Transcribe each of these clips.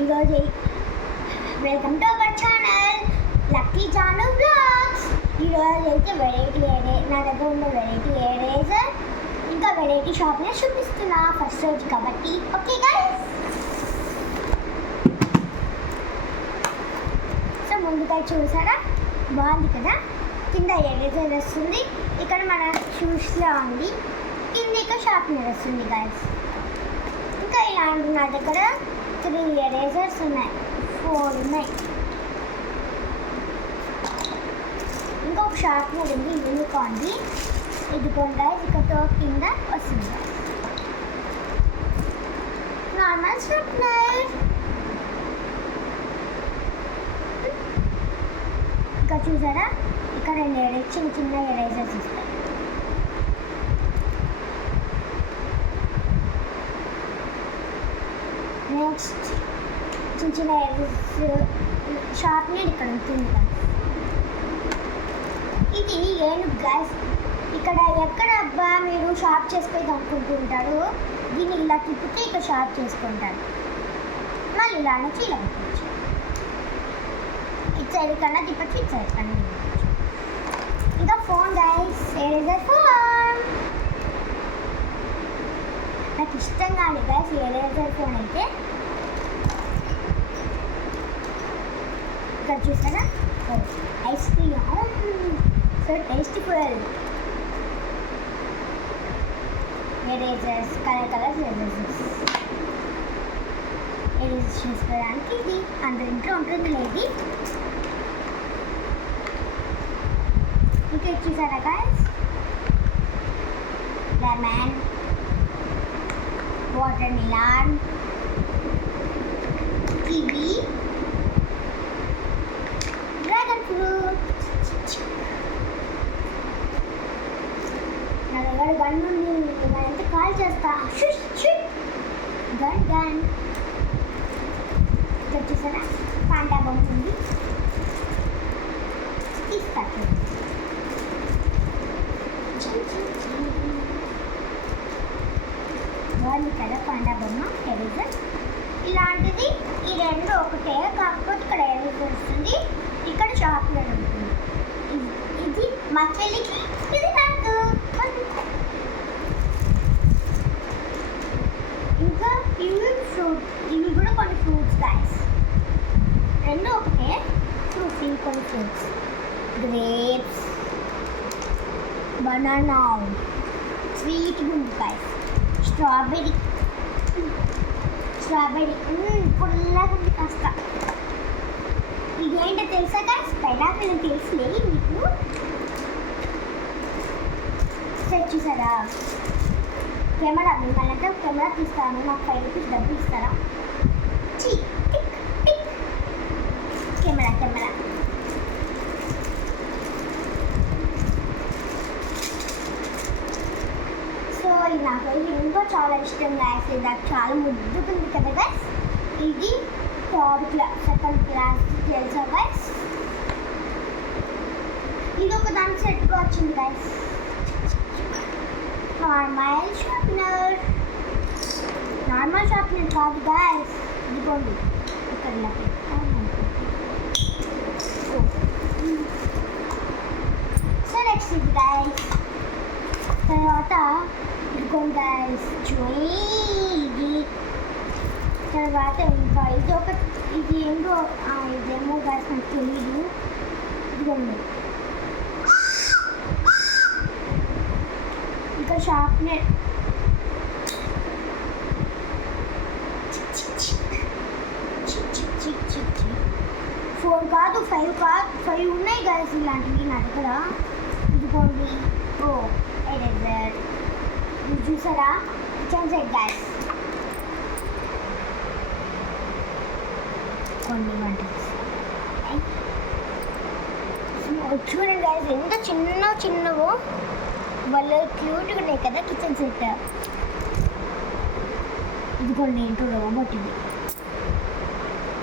ఈరోజు welcome to our channel lucky Janu blogs. ఈరోజు అయితే నా దగ్గర ఉన్న వెరైటీ ఎరేజర్ ఇంకా వెరైటీ షాప్ని చూపిస్తున్నా ఫస్ట్ రోజు కాబట్టి. ఓకే గైస్, సో ముందుగా చూసారా, బాగుంది కదా. కింద ఎరేజర్ వస్తుంది, ఇక్కడ మన షూస్లో ఉంది, కింద ఇక షార్ప్నర్ వస్తుంది గైస్. ఇంకా ఇలాంటి నా దగ్గర 3 ఎరేజర్స్ ఉన్నాయి, 4 ఉన్నాయి. ఇంకొక షార్ప్నర్ ఉంది, యూనికార్న్ది. ఇదిగోండి గైస్, ఇక్కడ కింద వస్తుంది నార్మల్ షార్ప్నర్. ఇంకా చూసారా, ఇక్కడ 2 చిన్న చిన్న ఎరేజర్స్ ఇస్తాయి. నెక్స్ట్ చిన్న చిన్న షార్ప్నర్ ఇక్కడ ఉంటుంది కదా. ఇది ఏనుగు గైస్. ఇక్కడ ఎక్కడ అబ్బా మీరు షార్ప్ చేసుకోవాలి అనుకుంటుంటారు, దీన్ని ఇలా తిప్పితే ఇక్కడ షార్ప్ చేసుకుంటారు, మళ్ళీ ఇలా నుంచి ఇలా తిప్పచ్చు. ఇటు సైడ్ కన్నా తిప్పచ్చు, ఇటు సైడ్ కన్నా తిప్పచ్చు. ఇంకా ఫోన్ గైస్, ఎరేజర్ ఫోన్ నాకు ఇష్టం కాదు గైస్, ఎరేజర్ ఫోన్ అయితే. ఇక్కడ చూసారా, ice cream, so tasteful erasers, colours erasers చేసుకోవడానికి ఇది అందరింట్లో ఉంటుంది లేదు. ఇంకా చూసారా guys, lemon, watermelon, kiwi, dragon fruit. నా దగ్గర గన్ ఉంది, నేనంతా కాల్ చేస్తా. గన్ ఇక్కడ చూసారా, పాండా బొమ్మ ఉంది, తీస్తా. బాగుంది కదా పాండా బొమ్మ ఎరేజర్. ఇలాంటిది ఈ 2 ఒకటే, కాకపోతే ఇక్కడ ఎరేజర్ వస్తుంది, ఇక్కడ షార్ప్నర్ ఉంటుంది. ఇది మా చెల్లికి, ఇది నాకు. ఇంకా ఇవి కూడా కొన్ని ఫ్రూట్స్ గైస్, 2 ఒకటే ఫ్రూట్స్. ఇవి కొన్ని ఫ్రూట్స్, గ్రేప్స్, బనానా, స్వీట్ ఉంది గైస్, స్ట్రాబెర్రీ పుల్లగా ఉంది కాస్త. ఇదేంటో తెలుసా గైస్, పైనాపిల్ తెలుసులే మీకు. చూసారా, కెమెరా, మిమ్మల్ని కెమెరా తీస్తాను, నాకు 5 రూపీస్ డబ్బులు ఇస్తారా? కెమెరా సో ఇది నాకు ఇంకా చాలా ఇష్టం గైస్. ఇది నాకు చాలా ముద్దుకుంది కదా గైస్. ఇది 3rd క్లాస్ 2nd క్లాస్ తెలుసా గైస్. ఇది ఒక దాని సెట్గా వచ్చింది గైస్. నార్మల్ షార్ప్నర్ కాదు గైస్, ఇదిగోండి ఇక్కడ ఇలా పెట్టాను. సో నెక్స్ట్ ఇది గైస్. తర్వాత ఇదిగోండి గైస్, ఇది తర్వాత ఇంకా ఇది ఏంటో, ఇదేమో గైస్ నాకు తెలీదు. ఇదిగోండి ఇంకా షార్ప్నర్. ఫోర్ కాదు, 5 ఉన్నాయి గైస్ ఇలాంటివి నా దగ్గర. ఇదిగోండి ఎరేజర్, ఇది చూసారా, కిచెన్ సెట్ గైస్. కొన్ని చూడండి గైస్, ఎంత చిన్నవో, వాళ్ళు క్యూట్గా ఉన్నాయి కదా కిచెన్ సెట్. ఇదిగోండి ఏంటో రోబోట్,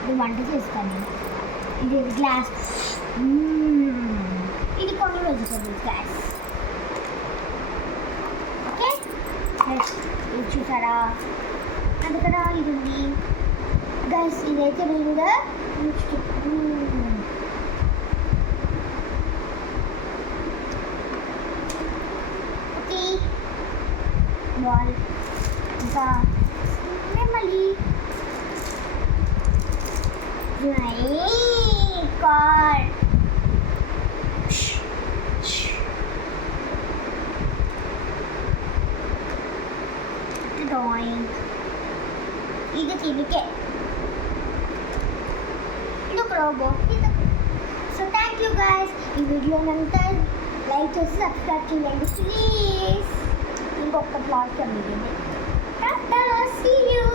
ఇది వంట చేస్తాను. ఇది గ్లాస్, ఇది కొన్ని వెజిటబుల్స్ గ్యాస్. ఓకే, నెక్స్ట్ ఇది చూసారా, అది ఇక్కడ ఇది ఉంది. గైస్ ఇదైతే రింగ్ ఓకే బాల్ ఇంకా నెమ్మలి కార్డ్ డ్రాయింగ్ ఇది తిరిగే ఇది ఒక రోబోట్ ఇది సో థ్యాంక్ యూ గైస్ ఈ వీడియోనంతా లైక్ చేసి సబ్స్క్రైబ్ చేయండి ప్లీజ్ ఇంకొక బ్లాగ్ మిగిలింది టాటా సీ యూ